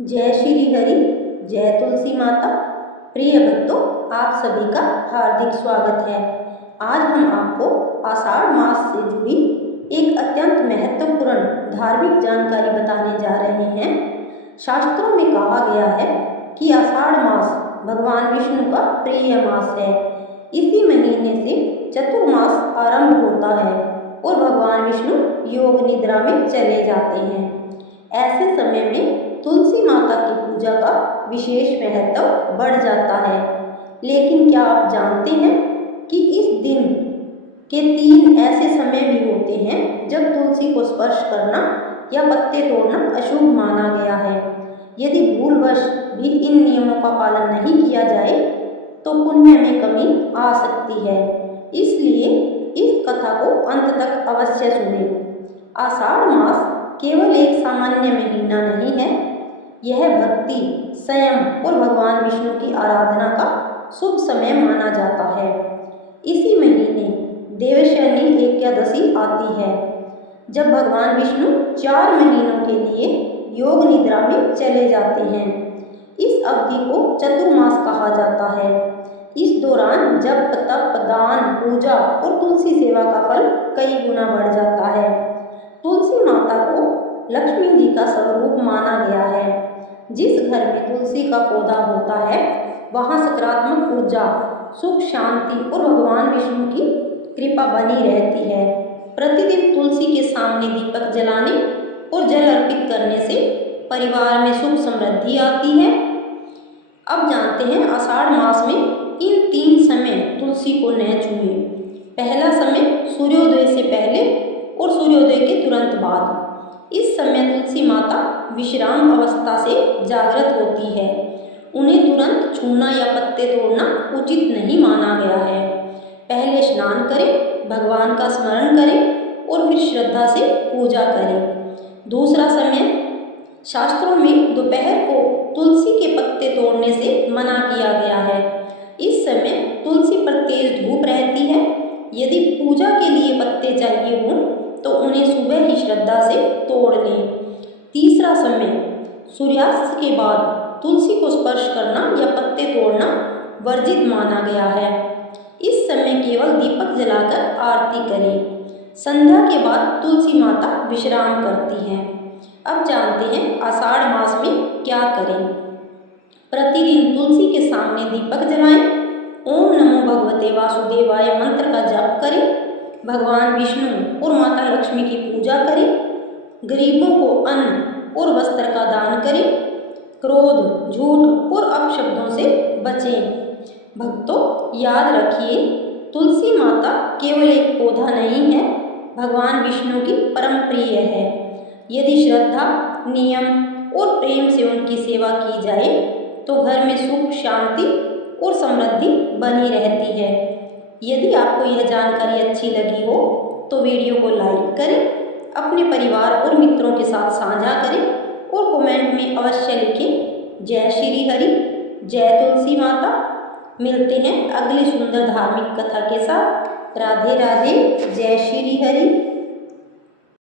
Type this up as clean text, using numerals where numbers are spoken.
जय श्री हरि, जय तुलसी माता। प्रिय भक्तों, आप सभी का हार्दिक स्वागत है। आज हम आपको आषाढ़ मास से जुड़ी एक अत्यंत महत्वपूर्ण धार्मिक जानकारी बताने जा रहे हैं। शास्त्रों में कहा गया है कि आषाढ़ मास भगवान विष्णु का प्रिय मास है। इसी महीने से चतुर्मास आरंभ होता है और भगवान विष्णु योग निद्रा में चले जाते हैं। ऐसे समय में तुलसी माता की पूजा का विशेष महत्व बढ़ जाता है। लेकिन क्या आप जानते हैं कि इस दिन के 3 ऐसे समय भी होते हैं जब तुलसी को स्पर्श करना या पत्ते तोड़ना अशुभ माना गया है। यदि भूलवश भी इन नियमों का पालन नहीं किया जाए तो पुण्य में कमी आ सकती है। इसलिए इस कथा को अंत तक अवश्य सुनें। आषाढ़ मास केवल एक सामान्य महीना नहीं है, यह भक्ति, संयम और भगवान विष्णु की आराधना का शुभ समय माना जाता है। इसी महीने देवशयनी एकादशी आती है, जब भगवान विष्णु 4 महीनों के लिए योग निद्रा में चले जाते हैं। इस अवधि को चतुर्मास कहा जाता है। इस दौरान जप, तप, दान, पूजा और तुलसी सेवा का फल कई गुना बढ़ जाता है। तुलसी माता को लक्ष्मी जी का स्वरूप माना गया है। जिस घर में तुलसी का पौधा होता है वहाँ सकारात्मक ऊर्जा, सुख, शांति और भगवान विष्णु की कृपा बनी रहती है। प्रतिदिन तुलसी के सामने दीपक जलाने और जल अर्पित करने से परिवार में सुख समृद्धि आती है। अब जानते हैं आषाढ़ मास में इन 3 समय तुलसी को न छुएं। पहला समय सूर्योदय से पहले और सूर्योदय के तुरंत बाद। इस समय तुलसी माता विश्राम अवस्था से जागृत होती है। उन्हें तुरंत छूना या पत्ते तोड़ना उचित नहीं माना गया है। पहले स्नान करें, भगवान का स्मरण करें और फिर श्रद्धा से पूजा करें। दूसरा समय शास्त्रों में दोपहर को तुलसी के पत्ते तोड़ने से मना किया गया है। इस समय तुलसी पर तेज धूप रहती है। यदि पूजा के लिए पत्ते चाहिए हों तो उन्हें सुबह ही श्रद्धा से तोड़ लें। तीसरा समय सूर्यास्त के बाद तुलसी को स्पर्श करना या पत्ते तोड़ना वर्जित माना गया है। इस समय केवल दीपक जलाकर आरती करें। संध्या के बाद तुलसी माता विश्राम करती हैं। अब जानते हैं आषाढ़ मास में क्या करें। प्रतिदिन तुलसी के सामने दीपक जलाएं, ओम नमो भगवते वासुदेवाय मंत्र का जाप करें, भगवान विष्णु और माता लक्ष्मी की पूजा करें, गरीबों को अन्न और वस्त्र का दान करें, क्रोध, झूठ और अपशब्दों से बचें। भक्तों, याद रखिए, तुलसी माता केवल एक पौधा नहीं है, भगवान विष्णु की परम प्रिय है। यदि श्रद्धा, नियम और प्रेम से उनकी सेवा की जाए तो घर में सुख, शांति और समृद्धि बनी रहती है। यदि आपको यह जानकारी अच्छी लगी हो तो वीडियो को लाइक करें, अपने परिवार और मित्रों के साथ साझा करें और कमेंट में अवश्य लिखें जय श्री हरि, जय तुलसी माता। मिलते हैं अगली सुंदर धार्मिक कथा के साथ। राधे राधे, जय श्री हरि।